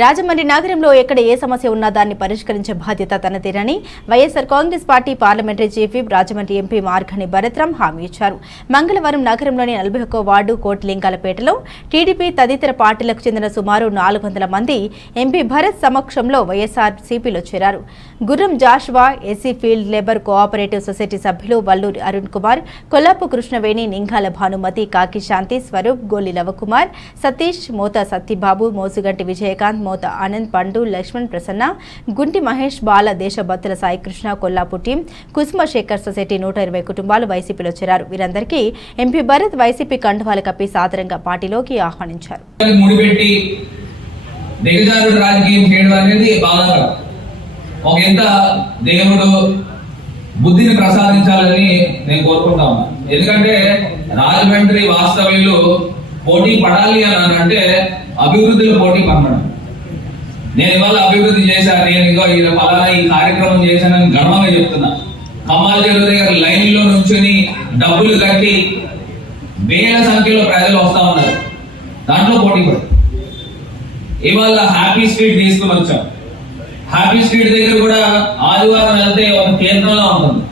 రాజమండ్రి నగరంలో ఎక్కడ ఏ సమస్య ఉన్నా దాన్ని పరిష్కరించే బాధ్యత తనదేనని YSR Congress party parliamentary chief Rajahmundry MP Margani Bharatram హామీ ఇచ్చారు. మంగళవారం నగరంలోని నలభై ఒక్క వార్డు కోట్లింగాలపేటలో టీడీపీ తదితర పార్టీలకు చెందిన సుమారు నాలుగు వందల మంది ఎంపీ భరత్ సమక్షంలో వైఎస్ఆర్ సిపిలో చేరారు. Gurram Joshua SC field labour cooperative society సభ్యులు వల్లూరి అరుణ్ కుమార్ కొల్లాపు కృష్ణవేణి నింఘాల భానుమతి కాకి శాంతి స్వరూప్ గోలి లవకుమార్ సతీష్ మోత సత్యబాబు మోసుగంటి విజయకాంత్ మోత. ఆనంద్ పండు లక్ష్మణ్ ప్రసన్న గుంటి మహేష్ బాల దేశభక్తుల సాయికృష్ణ కొల్లాపు టీం కుసుమ శేఖర్ సొసైటీ నూట ఇరవై కుటుంబాలు వైసీపీలో చేరారు. వీరందరికీ ఎంపీ భరత్ వైసీపీ కండువాలు కప్పి సాదరంగా పార్టీలోకి ఆహ్వానించారు. దిగజారుడు రాజకీయం చేయడం అనేది బాధాకరం. ఒక ఎంత దేవుడు బుద్ధిని ప్రసాదించాలని నేను కోరుకుంటా ఎందుకంటే రాజమండ్రి వాస్తవ్యులు పోటీ పడాలి అని అంటే అభివృద్ధిలో పోటీ పడడం నేను ఇవాళ అభివృద్ధి చేశాను నేను ఇగో ఈ పలానా ఈ కార్యక్రమం చేశానని గర్వంగా చెప్తున్నా. కమ్మాల చెరువు దగ్గర లైన్లో నుంచొని డబ్బులు కట్టి వేల సంఖ్యలో ప్రజలు వస్తా ఉన్నారు. దాంట్లో పోటీ పడు. ఇవాళ హ్యాపీ స్ట్రీట్ తీసుకుని వచ్చాం. హ్యాపీ స్ట్రీట్ దగ్గర కూడా ఆదివారం వెళ్తే ఒక కేంద్రంలో ఉంటుంది.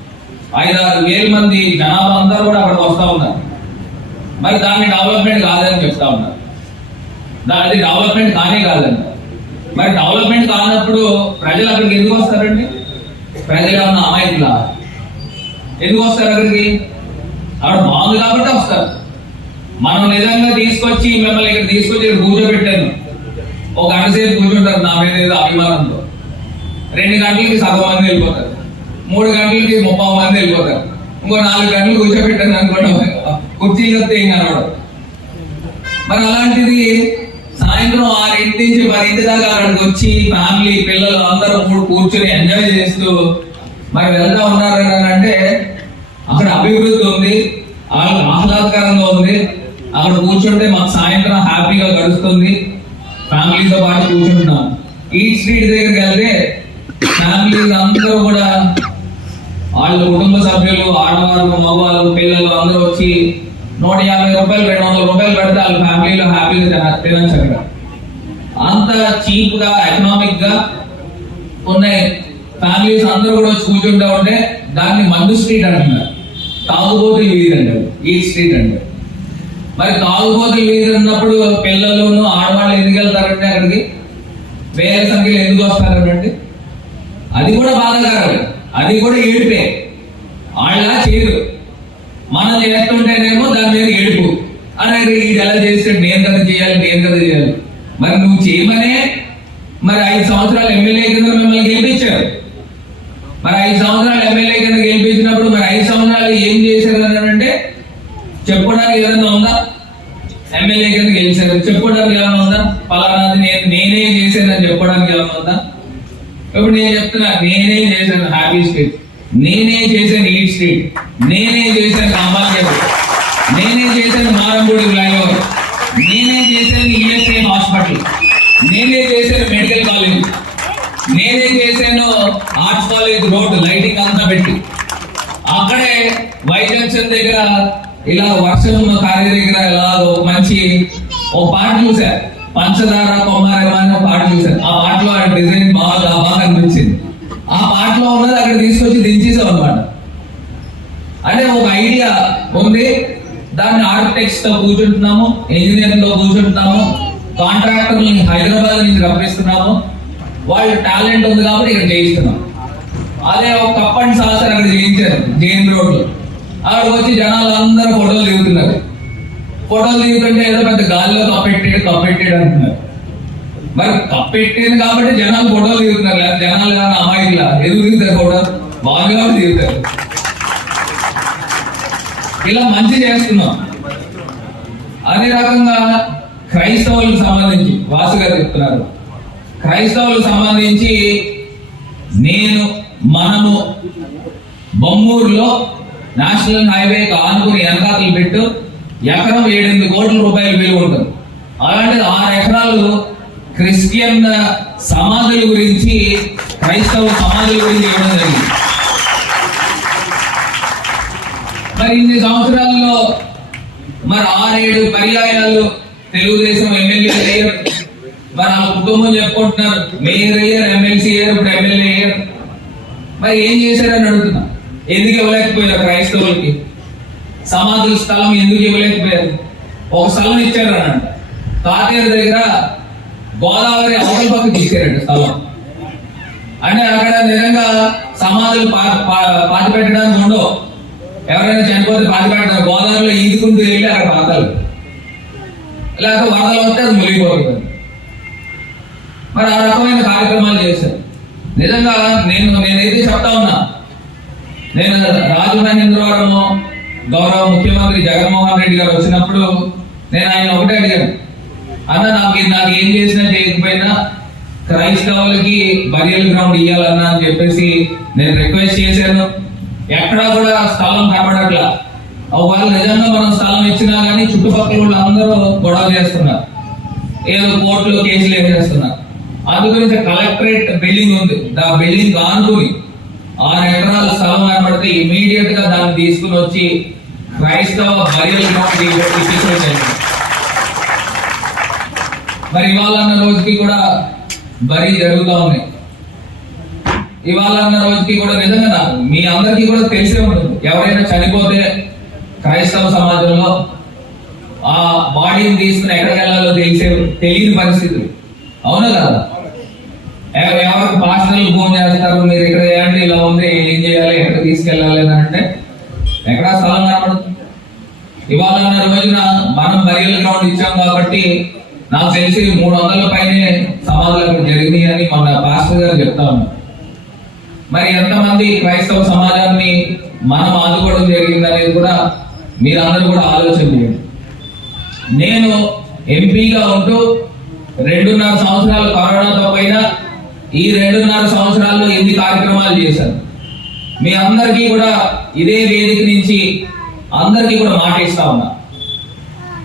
ఐదారు వేల మంది జనాభా అందరూ కూడా అక్కడికి వస్తా ఉన్నారు. మరి దాన్ని డెవలప్మెంట్ కాదని చెప్తా ఉన్నారు. దాన్ని అది డెవలప్మెంట్ కానే కాదండి మరి డెవలప్మెంట్ కానప్పుడు ప్రజలు అక్కడికి ఎందుకు వస్తారండి? ప్రజలు ఉన్న అమాయకుల? ఎందుకు వస్తారు అక్కడికి? అక్కడ బాగుంది కాబట్టి వస్తారు. మనం నిజంగా తీసుకొచ్చి మిమ్మల్ని ఇక్కడ తీసుకొచ్చి ఇక్కడ కూర్చోబెట్టాను. ఒక గంట సేపు కూర్చుంటారు నా మీద ఏదో అభిమానంతో. రెండు గంటలకి సగం మంది వెళ్ళిపోతారు. మూడు గంటలకి ముప్పై మంది వెళ్ళిపోతారు. ఇంకో నాలుగు గంటలు కూర్చోబెట్టాను అనుకోండి. కుర్చీలు వస్తే ఏం కనబడదు మరి అలాంటిది సాయంత్రం ఆరింటి నుంచి పదింటి దాకా అక్కడికి వచ్చి ఫ్యామిలీ పిల్లలు అందరూ మూడు కూర్చొని ఎంజాయ్ చేస్తూ మరి వెళ్తా ఉన్నారు అని అంటే అక్కడ అభివృద్ధి ఉంది ఆహ్లాదకరంగా ఉంది. అక్కడ కూర్చుంటే మాకు సాయంత్రం హ్యాపీగా గడుస్తుంది. ఫ్యామిలీతో పాటు కూర్చుంటున్నాం. ఈ స్ట్రీట్ దగ్గరికి వెళ్తే ఫ్యామిలీస్ అందరూ కూడా వాళ్ళ కుటుంబ సభ్యులు ఆడవారు మగవాళ్ళు పిల్లలు అందరూ వచ్చి నూట యాభై రూపాయలు రెండు వందల రూపాయలు పెడితే వాళ్ళ ఫ్యామిలీలో హ్యాపీగా తినచ్చు అక్కడ అంత చీప్గా ఎకనామిక్గా ఉన్నాయి ఫ్యామిలీస్ అందరూ కూడా వచ్చి కూర్చుంటా ఉంటే దాన్ని మందు స్ట్రీట్ అంటున్నారు. తాగుబోతు వీధి అంటారు ఈ స్ట్రీట్ అంటారు మరి తాగుబోతు వీధి ఉన్నప్పుడు పిల్లలు ఆడవాళ్ళు ఎందుకు వెళ్తారంటే అక్కడికి? వేరే సంఖ్యలో ఎందుకు వస్తారంటే అది కూడా బాధాకరం. అది కూడా ఏడిపే. వాళ్ళ చేయరు మనం చేస్తుంటేనేమో దాని మీద ఏడుపు. అనేది ఇది ఎలా చేస్తాడు నేను కదా చేయాలి నేను కదా చేయాలి. మరి నువ్వు చేయమనే మరి ఐదు సంవత్సరాలు ఎమ్మెల్యే కింద మిమ్మల్ని గెలిపించారు. మరి ఐదు సంవత్సరాలు ఎమ్మెల్యే కింద గెలిపించినప్పుడు మరి ఐదు సంవత్సరాలు ఏం చేశారు అని అంటే చెప్పడానికి ఏదైనా ఉందా? ఎమ్మెల్యే కింద గెలిచారు. చెప్పుకోవడానికి ఏమైనా ఉందా? పలానాది నేను నేనే చేశాను అని చెప్పడానికి ఏమైనా ఉందా? ఇప్పుడు నేను చెప్తున్నా నేనే చేశాను హ్యాపీ స్ట్రీట్ నేనే చేశాను ఈ స్ట్రీట్. నేనే చేశాను కామాఖ్య నేనే చేశాను మారంపూడి ఫ్లైఓవర్. నేనే చేశాను ఈఎస్ఐ హాస్పిటల్. నేనే చేశాను మెడికల్ కాలేజ్. నేనే చేశాను ఆర్ట్స్ కాలేజ్ రోడ్ లైటింగ్ అంతా పెట్టి. అక్కడే వైజంక్షన్ దగ్గర ఇలా వర్షం కార్య దగ్గర ఇలా ఒక మంచి ఓ పాట చూశారు పంచదార కొమ్మారేమో అని పాట చూశారు ఆ పాటలో ఆ డిజైన్ బాగా బాగా అనిపించింది. ఆ పాటలో ఉన్నది అక్కడ తీసుకొచ్చి దించేసాం అనమాట అంటే ఒక ఐడియా ఉంది దాన్ని తో కూర్చుంటున్నాము ఇంజనీరింగ్తో కూర్చుంటున్నాము కాంట్రాక్టర్ హైదరాబాద్ నుంచి రప్పిస్తున్నాము. వాళ్ళు టాలెంట్ ఉంది కాబట్టి ఇక్కడ చేయిస్తున్నాం. అదే ఒక కప్ అండ్ సాసర్ అక్కడ చేయించారు జైన్ రోడ్లో అక్కడ వచ్చి జనాలు అందరూ ఫోటోలు దిగుతున్నారు. ఫోటోలు దిగుతుంటే ఏదో పెద్ద గాలిలో కప్పెట్టాడు కప్పెట్టాడు అంటున్నారు. మరి కప్పెట్టేది కాబట్టి జనాలు ఫోటోలు దిగుతున్నారు లేదా జనాలు కానీ అమ్మాయిలా ఎదురు దిగుతారు ఫోటో? బాగా దిగుతారు. ఇలా మంచి చేస్తున్నాం. అదే రకంగా క్రైస్తవులకు సంబంధించి వాసు గారు చెప్తున్నారు. క్రైస్తవులకు సంబంధించి నేను మనము బొమ్మూరులో నేషనల్ హైవే ఆనుకుని వెనకాతలు పెట్టు ఎకరం ఏడెనిమిది కోట్ల రూపాయలు విలువ ఉంటుంది. అలాంటిది ఆరు ఎకరాలు క్రిస్టియన్ సమాధుల గురించి క్రైస్తవ సమాధుల గురించి ఇవ్వడం జరిగింది. మరి ఇన్ని సంవత్సరాల్లో మరి ఆరేడు పర్యాయాలు తెలుగుదేశం ఎమ్మెల్యే మరి ఆ కుటుంబం చెప్పుకుంటున్నారు. మేయర్ అయ్యారు ఎమ్మెల్సీ అయ్యారు ఇప్పుడు ఎమ్మెల్యే అయ్యారు. మరి ఏం చేశారని అడుగుతున్నా. ఎందుకు ఇవ్వలేకపోయారు క్రైస్తవులకి? సమాధుల స్థలం ఎందుకు ఇవ్వలేకపోయారు? ఒక స్థలం ఇచ్చారు అని తాతయ్య దగ్గర గోదావరి అవతల పక్క తీసారండి స్థలం. అంటే అక్కడ నిజంగా సమాధులు పా- పా- పాతి పెట్టడానికి ఉండవు. ఎవరైనా చనిపోతే పాతి పెట్టడం గోదావరిలో ఈదుకుంటూ వెళ్ళి అక్కడ పాతాలు. లేకపోతే వరదలు వస్తే అది మునిగిపోతుంది. మరి ఆ రకమైన కార్యక్రమాలు చేశారు. నిజంగా నేను నేనైతే చెప్తా ఉన్నా నేను రాజమహేంద్రవరము గౌరవ ముఖ్యమంత్రి జగన్మోహన్ రెడ్డి గారు వచ్చినప్పుడు నేను ఆయన ఒకటే అడిగాను. అన్న నాకు నాకు ఏం చేసినా చేయకపోయినా క్రైస్తవులకి బరియల్ గ్రౌండ్ ఇవ్వాలన్నా అని చెప్పేసి నేను రిక్వెస్ట్ చేశాను. ఎక్కడా కూడా స్థలం కనబడట్లా. వాళ్ళు నిజంగా మనం స్థలం ఇచ్చినా కానీ చుట్టుపక్కల వాళ్ళు అందరూ గొడవ చేస్తున్నారు. ఏదో కోర్టులో కేసులు వేసేస్తున్నారు. అందు గురించి కలెక్టరేట్ బిల్డింగ్ ఉంది. ఆ బిల్డింగ్ ఆనుకుని ఆరు ఎకరాల స్థలం కనబడితే ఇమీడియట్గా దాన్ని తీసుకుని వచ్చి క్రైస్తవ బరియల్ మరి ఇవాళ రోజుకి కూడా బరి జరుగుతూ ఉన్నాయి ఇవాళ అన్న రోజుకి కూడా నిజంగా మీ అందరికీ కూడా తెలిసే ఉంటుంది. ఎవరైనా చనిపోతే క్రైస్తవ సమాజంలో ఆ బాడీని తీసుకుని ఎక్కడికి వెళ్ళాలో తెలిసే తెలియని పరిస్థితులు. అవునా కదా? ఎవరు పాస్టర్లు ఫోన్ చేస్తారు మీరు ఇక్కడ ఏంటి ఇలా ఉంది ఏం చేయాలి? ఎక్కడ తీసుకెళ్ళాలి? అని అంటే ఎక్కడా స్థలం కనపడుతుంది. ఇవాళ అన్న రోజున మనం బరియల్ గ్రౌండ్ ఇచ్చాం కాబట్టి నాకు తెలిసి మూడు వందల పైనే సమాధులు అక్కడ జరిగినాయి అని మొన్న పాస్టర్ గారు చెప్తా ఉన్నారు. మరి ఎంతమంది క్రైస్తవ సమాజాన్ని మనం ఆదుకోవడం జరిగింది అనేది కూడా మీరందరూ కూడా ఆలోచన చేయండి. నేను ఎంపీగా ఉంటూ రెండున్నర సంవత్సరాలు కరోనాతో పైన ఈ రెండున్నర సంవత్సరాల్లో ఎన్ని కార్యక్రమాలు చేశాను? మీ అందరికీ కూడా ఇదే వేదిక నుంచి అందరికీ కూడా మాట ఇస్తా ఉన్నా.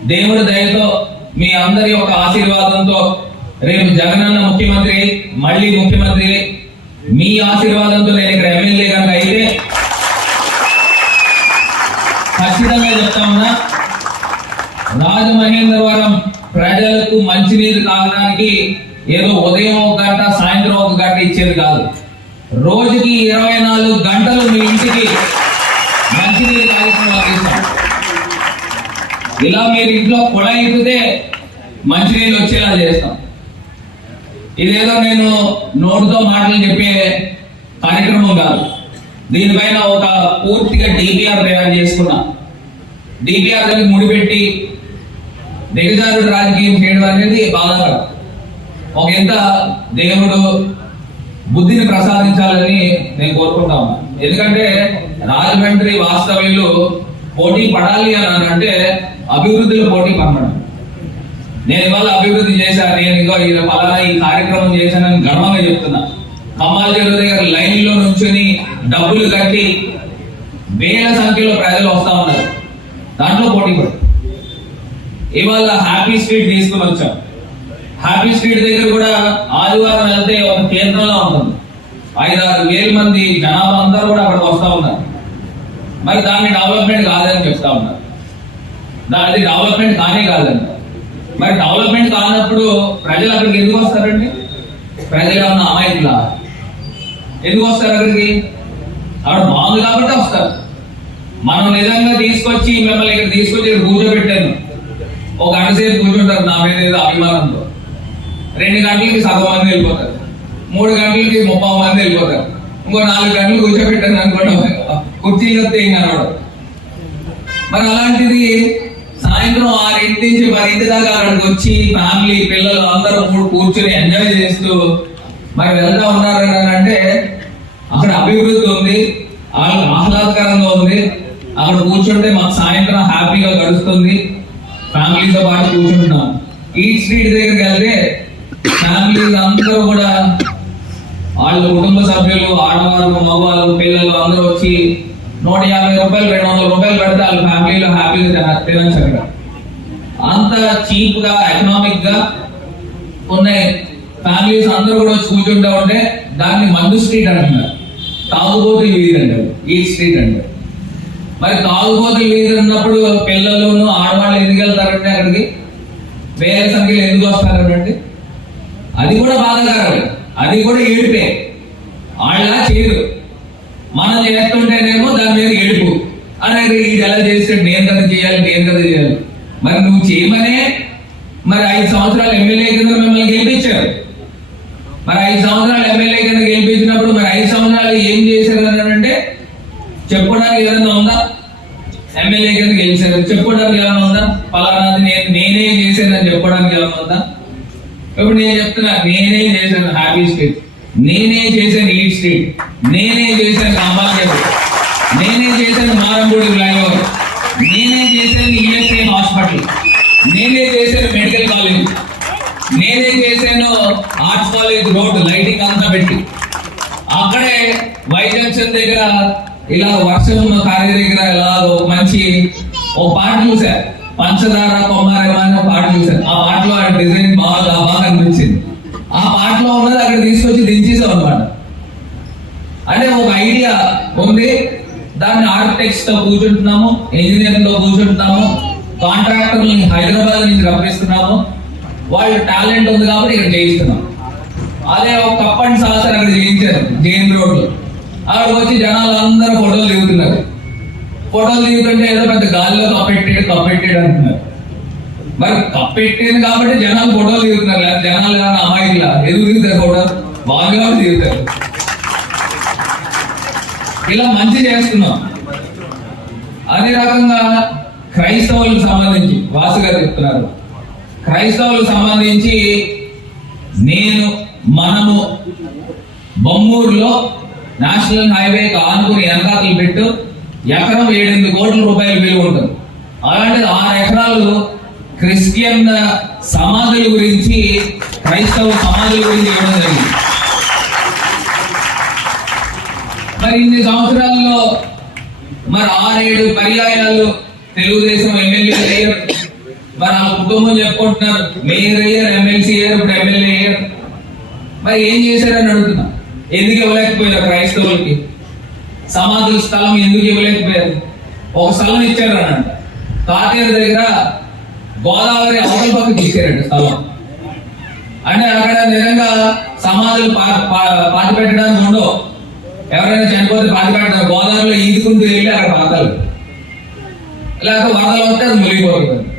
దేవుడి దయతో మీ అందరి యొక్క ఆశీర్వాదంతో రేపు జగనన్న ముఖ్యమంత్రి మళ్ళీ ముఖ్యమంత్రి మీ ఆశీర్వాదంతో నేను ఇక్కడ ఎమ్మెల్యే కనుక అయితే ఖచ్చితంగా చెప్తా ఉన్నా. రాజమహేంద్రవరం ప్రజలకు మంచినీరు తాగడానికి ఏదో ఉదయం ఒక గంట సాయంత్రం ఒక గంట ఇచ్చేది కాదు. రోజుకి ఇరవై నాలుగు గంటలు మీ ఇంటికి మంచినీరు కార్యక్రమం అందిస్తాం ఇలా మీరు ఇంట్లో కుళాయి మంచినీళ్ళు వచ్చేలా చేస్తాం. ఇదేదో నేను నోటితో మాటలు చెప్పే కార్యక్రమం కాదు. దీనిపైన ఒక పూర్తిగా డిపిఆర్ తయారు చేసుకున్నా. డిపిఆర్ దగ్గర ముడిపెట్టి దిగజారుడు రాజకీయం చేయడం అనేది బాధాకరం. ఒక ఎంత దేవుడు బుద్ధిని ప్రసాదించాలని నేను కోరుకుంటాను ఎందుకంటే రాజమండ్రి వాస్తవ్యులు పోటీ పడాలి అని అంటే అభివృద్ధిలో పోటీ పడడం నేను ఇవాళ అభివృద్ధి చేశాను నేను ఇగో ఈ పలానా ఈ కార్యక్రమం చేశానని గర్వంగా చెప్తున్నా. కమ్మాల చెరువు దగ్గర లైన్లో నుంచుని డబ్బులు కట్టి వేల సంఖ్యలో ప్రజలు వస్తా ఉన్నారు. దాంట్లో పోటీ పడు ఇవాళ హ్యాపీ స్ట్రీట్ తీసుకుని వచ్చాం. హ్యాపీ స్ట్రీట్ దగ్గర కూడా ఆదివారం వెళ్తే ఒక కేంద్రంలో ఉంటుంది. ఐదారు వేల మంది జనాభా అందరూ కూడా అక్కడికి వస్తా ఉన్నారు. మరి దాన్ని డెవలప్మెంట్ కాదని చెప్తా ఉన్నారు. దాని డెవలప్మెంట్ కానే కాదండి. మరి డెవలప్మెంట్ కానప్పుడు ప్రజలు అక్కడికి ఎందుకు వస్తారండి? ప్రజలు ఏమన్నా అమాయకుల? ఎందుకు వస్తారు అక్కడికి? అక్కడ బాగుంది కాబట్టి వస్తారు. మనం నిజంగా తీసుకొచ్చి మిమ్మల్ని ఇక్కడ తీసుకొచ్చి కూర్చోబెట్టాను. ఒక గంట సేపు కూర్చుంటారు నా మీద ఏదో అభిమానంతో. రెండు గంటలకి సగం మంది వెళ్ళిపోతారు. మూడు గంటలకి ముప్పై మంది వెళ్ళిపోతారు. ఇంకో నాలుగు గంటలు కూర్చోబెట్టాను అనుకోవడం కుర్చీలు వస్తే ఏం కనబడదు మరి అలాంటిది సాయంత్రం ఆరింటి నుంచి పదింటి దాకా అక్కడికి వచ్చి ఫ్యామిలీ పిల్లలు అందరూ మూడు కూర్చొని ఎంజాయ్ చేస్తూ మరి వెళ్తా ఉన్నారు అని అంటే అక్కడ అభివృద్ధి ఉంది వాళ్ళకి ఆహ్లాదకరంగా ఉంది. అక్కడ కూర్చుంటే మాకు సాయంత్రం హ్యాపీగా గడుస్తుంది. ఫ్యామిలీతో పాటు కూర్చుంటున్నాం. ఈ స్ట్రీట్ దగ్గరికి వెళ్తే ఫ్యామిలీస్ అందరూ కూడా వాళ్ళ కుటుంబ సభ్యులు ఆడవాళ్ళు మగవాళ్ళు పిల్లలు అందరూ వచ్చి నూట యాభై రూపాయలు రెండు వందల రూపాయలు పెడితే వాళ్ళ ఫ్యామిలీలో హ్యాపీగా తిన- తినచ్చు అక్కడ. అంత చీప్గా ఎకనామిక్గా ఉన్నాయి ఫ్యామిలీస్ అందరూ కూడా వచ్చి కూర్చుంటా ఉంటే దాన్ని మందు స్ట్రీట్ అంటున్నారు. తాగుబోతులు వీధి అంటారు. ఈ స్ట్రీట్ అంటారు. మరి తాగుబోతులు వీధి ఉన్నప్పుడు పిల్లలు ఆడవాళ్ళు ఎందుకు వెళ్తారంటే అక్కడికి? వేరే సంఖ్యలో ఎందుకు వస్తారంటే అది కూడా బాధాకరం. అది కూడా ఏడిపే. వాళ్ళ చేయరు మనం చేస్తుంటేనేమో దాని మీద ఏడుపు. అరే ఇది ఎలా చేస్తాడు నేను కదా చేయాలి నేను కదా చేయాలి. మరి నువ్వు చేయమనే? మరి ఐదు సంవత్సరాలు ఎమ్మెల్యే కింద మిమ్మల్ని గెలిపించారు మరి ఐదు సంవత్సరాలు ఎమ్మెల్యే కింద గెలిపించినప్పుడు మరి ఐదు సంవత్సరాలు ఏం చేశారు అని అంటే చెప్పడానికి ఏదైనా ఉందా ఎమ్మెల్యే కింద గెలిచారు చెప్పడానికి ఏమైనా ఉందా పలానాది నేను నేనే చేశానని చెప్పడానికి ఏమైనా ఉందా ఇప్పుడు నేను చెప్తున్నా నేనే చేశాను హ్యాపీ స్ట్రీట్ నేనే చేశాను ఈ స్ట్రీట్ నేనే చేశాను రామాలయం నేనే చేశాను మారంపూడి ఫ్లైఓవర్ నేనే చేశాను ఈఎస్ఐ హాస్పిటల్ నేనే చేశాను మెడికల్ కాలేజ్ నేనే చేశాను ఆర్ట్స్ కాలేజ్ రోడ్ లైటింగ్ అంతా పెట్టి అక్కడే వై జంక్షన్ దగ్గర ఇలా వర్షం కార్య దగ్గర ఇలా ఒక మంచి ఓ పాట చూసా పంచదార కొమ్మారేమో అని ఒక పాట చూసాను ఆ పాటలో ఆ డిజైన్ బాగా బాగా అనిపించింది ఆ పాటలో ఉన్నది అక్కడ తీసుకొచ్చి దించేసాం అనమాట అంటే ఒక ఐడియా ఉంది దాన్ని ఆర్కిటెక్ట్స్తో కూర్చుంటున్నాము ఇంజనీరింగ్లో కూర్చుంటున్నాము కాంట్రాక్టర్ని హైదరాబాద్ నుంచి రప్పిస్తున్నాము వాళ్ళు టాలెంట్ ఉంది కాబట్టి ఇక్కడ చేయిస్తున్నాం అదే ఒక కప్ సాసర్ అక్కడ చేయించారు జైన్ రోడ్లో అక్కడ వచ్చి జనాలు అందరూ ఫోటోలు దిగుతున్నారు. ఫోటోలు దిగుతుంటే ఏదో పెద్ద గాలిలో కప్పెట్టాడు కప్పెట్టాడు అంటున్నారు. మరి కప్పెట్టేది కాబట్టి జనాలు ఫోటోలు దిగుతున్నారు లేదా జనాలు కానీ అమ్మాయిలా ఎదురు దిగుతారు ఫోటో? వాళ్ళు దిగుతారు. ఇలా మంచి చేస్తున్నాం. అదే రకంగా క్రైస్తవులకు సంబంధించి వాసు గారు చెప్తున్నారు. క్రైస్తవులకు సంబంధించి నేను మనము బొమ్మూరులో నేషనల్ హైవే ఆనుకుని వెనకాతలు పెట్టు ఎకరం ఏడెనిమిది కోట్ల రూపాయలు విలువ ఉంటుంది. అలాంటిది ఆరు ఎకరాలు క్రిస్టియన్ సమాధుల గురించి క్రైస్తవ సమాధుల గురించి ఇవ్వడం జరిగింది. మరి ఇన్ని సంవత్సరాల్లో మరి ఆరేడు పర్యాయాలు తెలుగుదేశం ఎమ్మెల్యే అయ్యారు మరి ఆ కుటుంబం చెప్పుకుంటున్నారు. మేయర్ అయ్యారు ఎమ్మెల్సీ అయ్యారు ఇప్పుడు ఎమ్మెల్యే అయ్యారు. మరి ఏం చేశారని అడుగుతున్నా. ఎందుకు ఇవ్వలేకపోయారు క్రైస్తవులకి? సమాధుల స్థలం ఎందుకు ఇవ్వలేకపోయారు? ఒక స్థలం ఇచ్చారు అని అంట తాతయ్య దగ్గర గోదావరి అవతల పక్కకి తీసారండి స్థలం. అంటే అక్కడ నిజంగా సమాధులు పా- పాతి పెట్టడానికి ఉండవు. ఎవరైనా చనిపోతే పాతి పెట్టడం గోదావరిలో ఈదుకుంటూ వెళ్ళి అక్కడ పాతాలు. లేకపోతే వరదలు వస్తే అది మునిగిపోతుంది.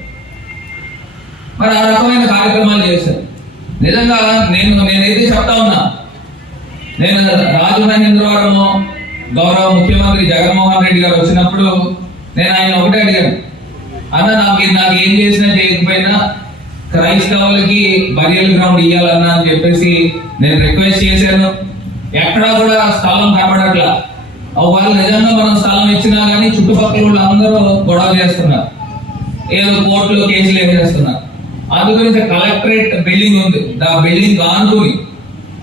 మరి ఆ రకమైన కార్యక్రమాలు చేశారు. నిజంగా నేను నేనైతే చెప్తా ఉన్నా నేను రాజమహేంద్రవరము గౌరవ ముఖ్యమంత్రి జగన్మోహన్ రెడ్డి గారు వచ్చినప్పుడు నేను ఆయన ఒకటే అడిగాను. అన్న నాకు నాకు ఏం చేసినా చేయకపోయినా క్రైస్తవులకి బరియల్ గ్రౌండ్ ఇవ్వాలన్నా అని చెప్పేసి నేను రిక్వెస్ట్ చేశాను. ఎక్కడా కూడా స్థలం కనబడట్లా. వాళ్ళు నిజంగా మనం స్థలం ఇచ్చినా కానీ చుట్టుపక్కల వాళ్ళందరూ గొడవ చేస్తున్నారు. ఏదో కోర్టులో కేసులు వేసేస్తున్నారు. అందు కలెక్టరేట్ బిల్డింగ్ ఉంది. ఆ బిల్డింగ్ ఆనుకుని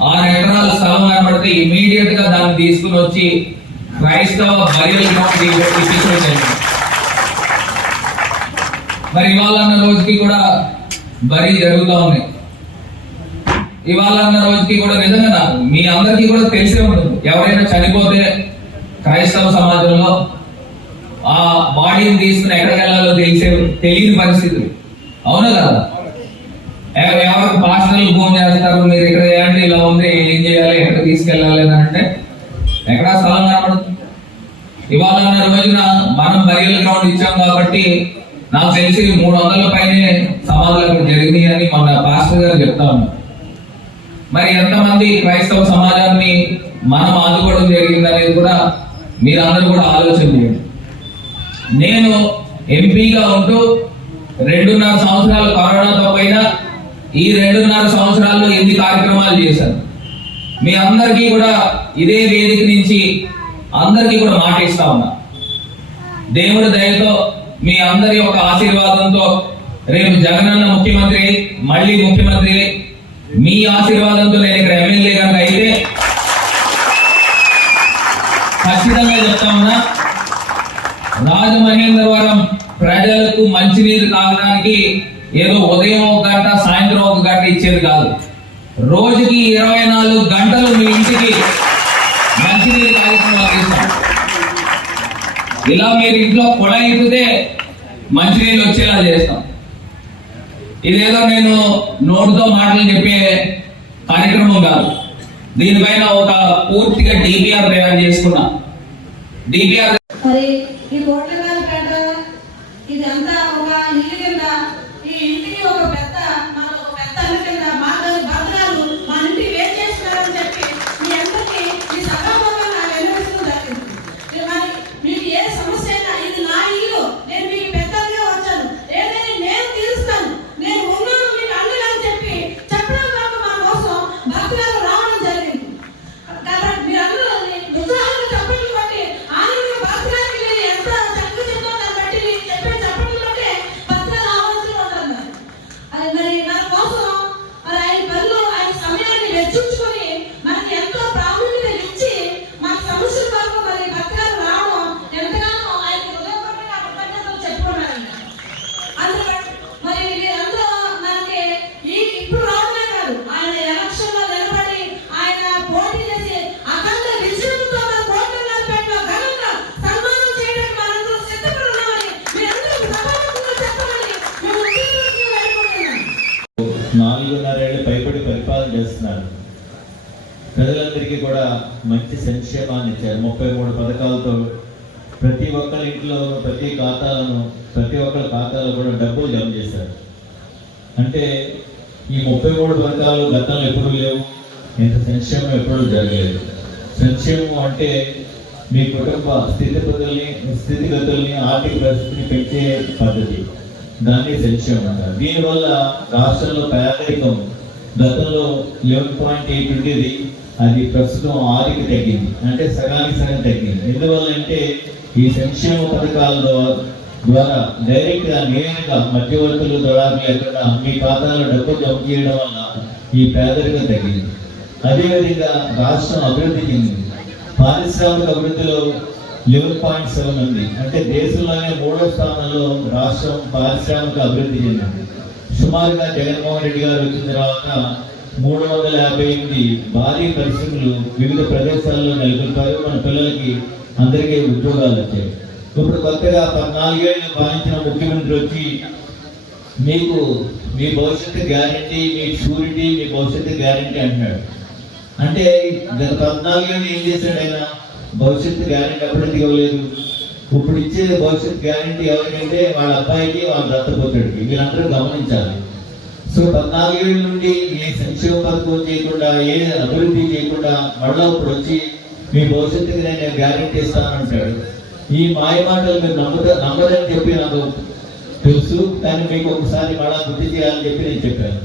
ఆరు ఎకరాల స్థలం కనబడితే ఇమీడియట్గా దాన్ని తీసుకుని వచ్చి క్రైస్తవ బరియల్ మరి ఇవాళ అన్న రోజుకి కూడా బరి జరుగుతూ ఉన్నాయి. ఇవాళ అన్న రోజుకి కూడా నిజంగా మీ అందరికీ కూడా తెలిసే ఉంటుంది. ఎవరైనా చనిపోతే క్రైస్తవ సమాజంలో ఆ బాడీని తీసుకుని ఎక్కడికి వెళ్ళాలో తెలిసే తెలియని పరిస్థితులు. అవునా కదా? ఎవరు ఎవరికి పాస్టర్లు ఫోన్ చేస్తారు? మీరు ఇక్కడ చేయండి ఇలా ఉంది ఏం చేయాలి? ఎక్కడ తీసుకెళ్ళాలి అని అంటే ఎక్కడా స్థలం కనపడుతుంది? ఇవాళ ఉన్న రోజున మనం బరియల్ గ్రౌండ్ ఇచ్చాం కాబట్టి నాకు తెలిసి మూడు వందల పైనే సమాధులు అక్కడ జరిగినాయి అని మొన్న పాస్టర్ గారు చెప్తా ఉన్నారు. మరి ఎంతమంది క్రైస్తవ సమాజాన్ని మనం ఆదుకోవడం జరిగింది అనేది కూడా మీరందరూ కూడా ఆలోచన చేయండి. నేను ఎంపీగా ఉంటూ రెండున్నర సంవత్సరాలు కరోనాతో పోయినా ఈ రెండున్నర సంవత్సరాల్లో ఎన్ని కార్యక్రమాలు చేశాను మీ అందరికీ కూడా ఇదే వేదిక నుంచి అందరికీ కూడా మాటిస్తా ఉన్నా. దేవుడి దయతో మీ అందరి యొక్క ఆశీర్వాదంతో రేపు జగనన్న ముఖ్యమంత్రి మళ్ళీ ముఖ్యమంత్రి. మీ ఆశీర్వాదంతో నేను ఇక్కడ ఎమ్మెల్యే కనుక అయితే ఖచ్చితంగా చెప్తా ఉన్నా రాజమహేంద్రవరం ప్రజలకు మంచినీరు తాగడానికి ఏదో ఉదయం ఒక గంట సాయంత్రం ఒక గంట ఇచ్చేది కాదు. రోజుకి ఇరవై నాలుగు గంటలు మీ ఇంటికి మంచినీరు కార్యక్రమాలు ఇస్తాం. ఇలా మీరు ఇంట్లో కుళాయి మంచినీళ్ళు వచ్చేలా చేస్తాం. ఇదేదో నేను నోటితో మాటలు చెప్పే కార్యక్రమం కాదు. దీనిపైన ఒక పూర్తిగా డిపిఆర్ తయారు చేసుకున్నా. డిపిఆర్ ఇది అంతా ఒక ఇల్లు కింద ఇంటికి ఒక పెద్ద ప్రజలందరికీ కూడా మంచి సంక్షేమాన్ని ఇచ్చారు. ముప్పై మూడు పథకాలతో ప్రతి ఒక్కరి ఇంట్లో ప్రతి ఖాతాలను ప్రతి ఒక్కరి ఖాతాలో కూడా డబ్బులు జమ చేశారు. అంటే ఈ ముప్పై మూడు పథకాలు గతంలో ఎప్పుడు లేవు ఇంత సంక్షేమం ఎప్పుడూ జరగలేదు. సంక్షేమం అంటే మీ కుటుంబ స్థితిగతుల్ని స్థితిగతుల్ని ఆర్థిక పరిస్థితిని పెంచే పద్ధతి. దాన్ని సంక్షేమం అంటారు. దీనివల్ల రాష్ట్రంలో పేదరికం గతంలో లెవెన్ పాయింట్ ఎయిట్ ఉండేది. అది ప్రస్తుతం ఆరుకి తగ్గింది. అంటే సగానికి సగం తగ్గింది. ఎందువల్ల అంటే ఈ సంక్షేమ పథకాల ద్వారా ద్వారా నేరుగా మధ్యవర్తులు దళాలు లేకుండా మీ ఖాతాలో డబ్బు జమ చేయడం వల్ల ఈ పేదరికం తగ్గింది. అదేవిధంగా రాష్ట్రం అభివృద్ధి చెందింది. పారిశ్రామిక అభివృద్ధిలో లెవెన్ పాయింట్ సెవెన్ ఉంది. అంటే దేశంలోనే మూడో స్థానంలో రాష్ట్రం పారిశ్రామిక అభివృద్ధి చెందింది. సుమారుగా జగన్మోహన్ రెడ్డి గారు వచ్చిన తర్వాత మూడు వందల యాభై ఎనిమిది భారీ పరిశ్రమలు వివిధ ప్రదేశాల్లో నెలకొల్పారు మన పిల్లలకి అందరికీ ఉద్యోగాలు వచ్చాయి. ఇప్పుడు కొత్తగా పద్నాలుగేళ్ళు పాలించిన ముఖ్యమంత్రి వచ్చి మీకు మీ భవిష్యత్తు గ్యారంటీ మీ షూరిటీ మీ భవిష్యత్తు గ్యారంటీ అంటున్నాడు. అంటే గత పద్నాలుగేళ్ళు ఏం చేశాడు ఆయన? భవిష్యత్తు గ్యారంటీ అప్పటికి ఇవ్వలేదు. ఇప్పుడు ఇచ్చే భవిష్యత్ గ్యారంటీ ఎవరికంటే వాళ్ళ అబ్బాయికి వాళ్ళ దత్తపోతాడికి వీళ్ళందరూ గమనించాలి. సో పద్నాలుగేళ్ళ నుండి ఏ సంక్షేమ పథకం చేయకుండా ఏ అభివృద్ధి చేయకుండా మళ్ళీ ఇప్పుడు వచ్చి మీ భవిష్యత్తుకి నేను గ్యారెంటీ ఇస్తానంటాడు. ఈ మాయ మాటలు మీరు నమ్మద నమ్మదని చెప్పి నాకు తెలుసు. కానీ మీకు ఒకసారి మళ్ళా గుర్తు చేయాలని చెప్పి నేను చెప్పాను.